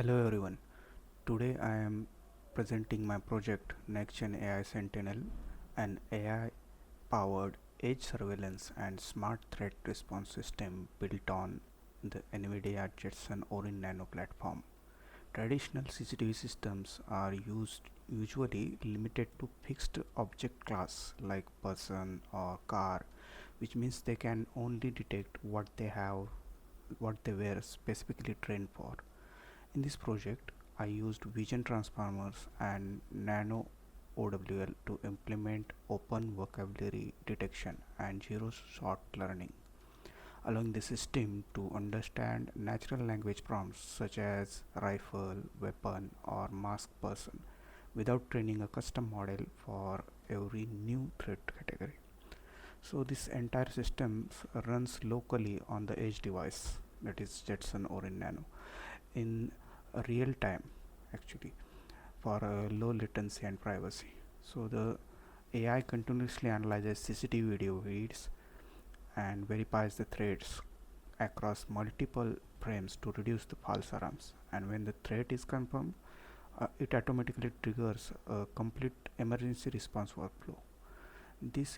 Hello everyone. Today I am presenting my project NextGen AI Sentinel, an AI powered edge surveillance and smart threat response system built on the NVIDIA Jetson Orin Nano platform. Traditional CCTV systems are usually limited to fixed object class like person or car, which means they can only detect what they were specifically trained for. In this project, I used vision transformers and nano OWL to implement open vocabulary detection and zero shot learning, allowing the system to understand natural language prompts such as rifle, weapon, or masked person without training a custom model for every new threat category. So this entire system runs locally on the edge device, that is Jetson or in Nano, in real time actually, for low latency and privacy. So the AI continuously analyzes CCTV video feeds and verifies the threats across multiple frames to reduce the false alarms. And when the threat is confirmed, it automatically triggers a complete emergency response workflow. This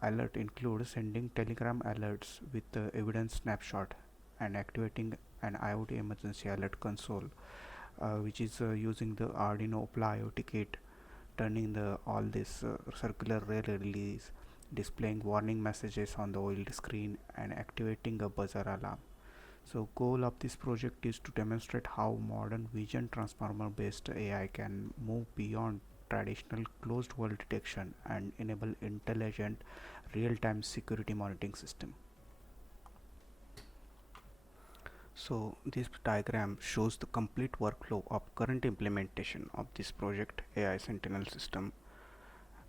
alert includes sending telegram alerts with the evidence snapshot and activating an IoT emergency alert console, which is using the Arduino Apply IoT kit, turning all this circular relay, displaying warning messages on the OLED screen, and activating a buzzer alarm. So goal of this project is to demonstrate how modern vision transformer based AI can move beyond traditional closed world detection and enable intelligent real-time security monitoring system. So this diagram shows the complete workflow of current implementation of this project AI Sentinel system.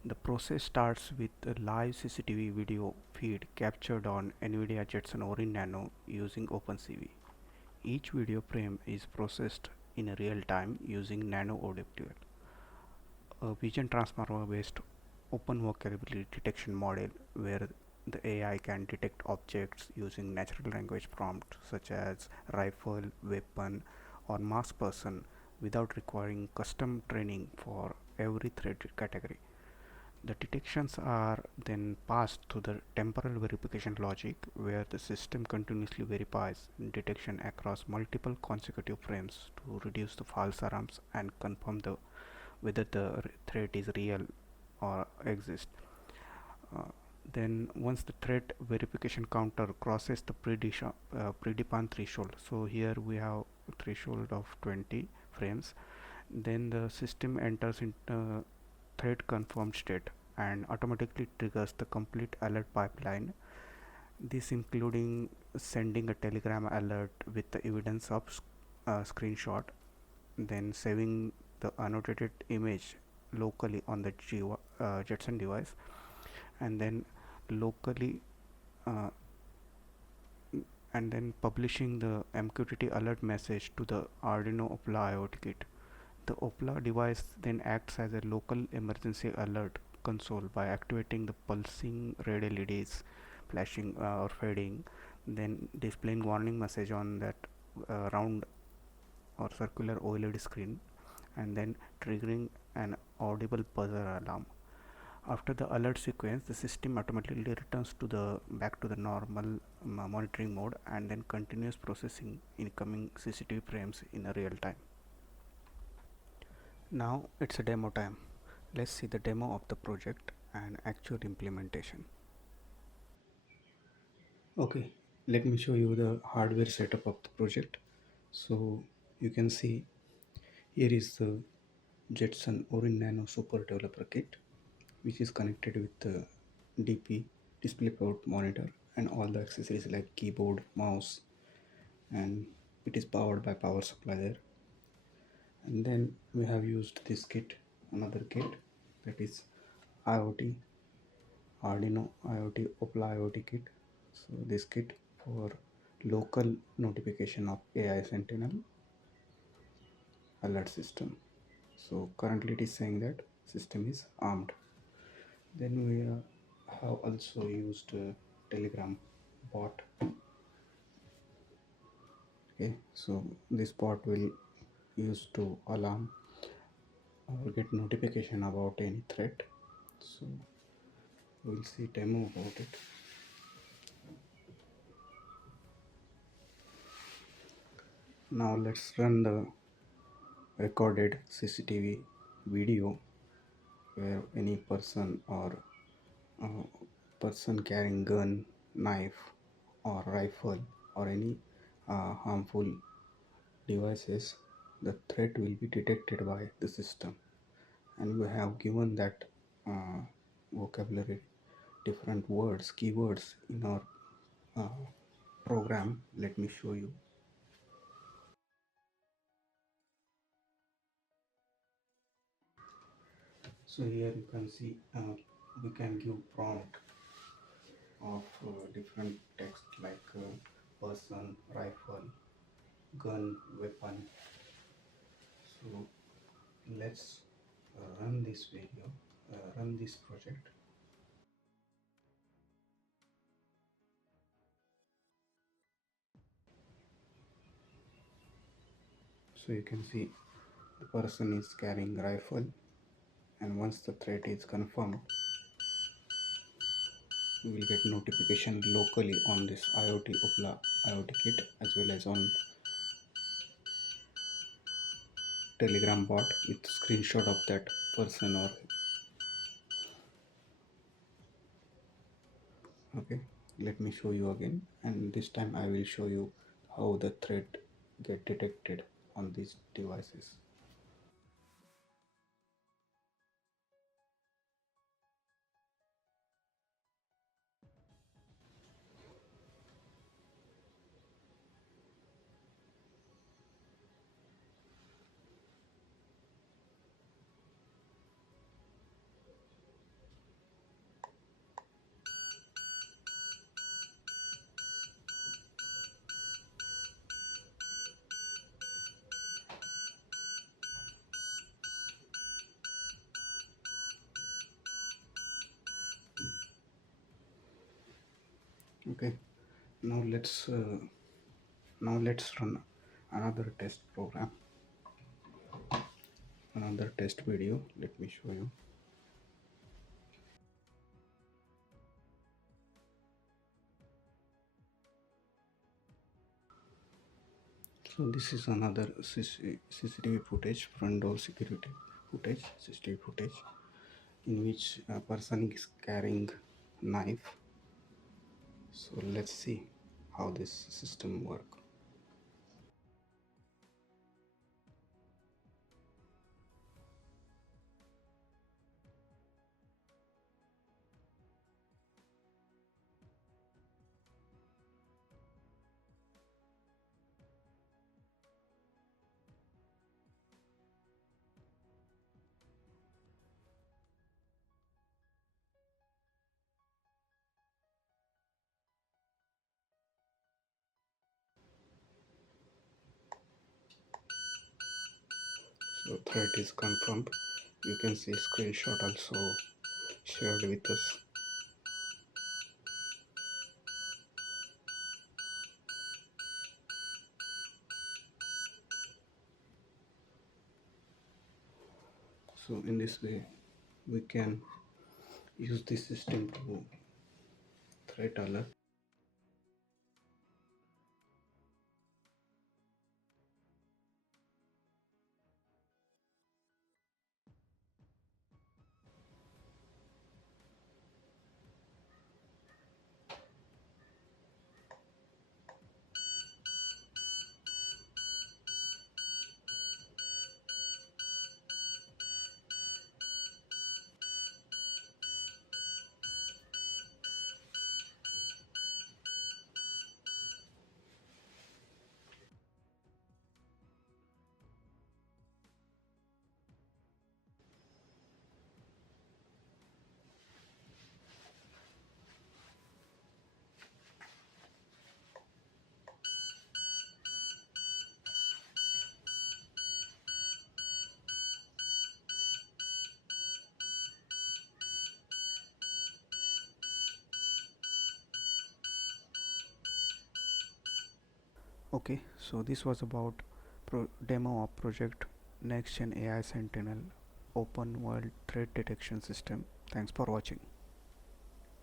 The process starts with a live CCTV video feed captured on NVIDIA Jetson Orin Nano using OpenCV. Each video frame is processed in real time using Nano OWL, a vision transformer based open vocabulary detection model where the AI can detect objects using natural language prompts such as rifle, weapon, or masked person without requiring custom training for every threat category. The detections are then passed to the temporal verification logic where the system continuously verifies detection across multiple consecutive frames to reduce the false alarms and confirm whether the threat is real or exists. Uh, then once the threat verification counter crosses the predefined threshold, so here we have a threshold of 20 frames, then the system enters into threat confirmed state and automatically triggers the complete alert pipeline, this including sending a telegram alert with the evidence of screenshot, then saving the annotated image locally on the Jetson device, and then locally uh, and then publishing the MQTT alert message to the Arduino Apply IoT kit. The Opla device then acts as a local emergency alert console by activating the pulsing red LEDs, flashing or fading, then displaying warning message on that round or circular OLED screen, and then triggering an audible buzzer alarm. After the alert sequence, the system automatically returns to the back to the normal monitoring mode and then continues processing incoming CCTV frames in a real time. Now it's a demo time. Let's see the demo of the project and actual implementation. Okay, let me show you the hardware setup of the project. So you can see here is the Jetson Orin Nano Super Developer Kit, which is connected with the DP DisplayPort monitor and all the accessories like keyboard, mouse, and it is powered by power supply there. And then we have used this kit, another kit, that is IoT Arduino IoT Opla IoT kit. So this kit for local notification of AI Sentinel alert system. So currently it is saying that system is armed. Then we have also used Telegram bot Okay, so this bot will use to alarm or get notification about any threat. So we'll see demo about it. Now let's run the recorded CCTV video where any person or uh, person carrying gun, knife or rifle or any harmful devices, the threat will be detected by the system, and we have given that uh, vocabulary, different words, keywords in our uh, program. Let me show you. So here you can see we can give prompt of different text like person, rifle, gun, weapon. So let's run this video, run this project. So you can see the person is carrying rifle, and once the threat is confirmed, we will get notification locally on this IoT Opla IoT kit as well as on Telegram bot with screenshot of that person or okay. Let me show you again, and this time I will show you how the threat get detected on these devices. Okay, now let's run another test program, another test video. Let me show you. So this is another CCTV footage, front door security footage, CCTV footage, in which a person is carrying knife. So let's see how this system work. So threat is confirmed. You can see screenshot also shared with us. So in this way we can use this system to threat alert. Okay, so this was about demo of project NextGen AI Sentinel open world threat detection system. Thanks for watching.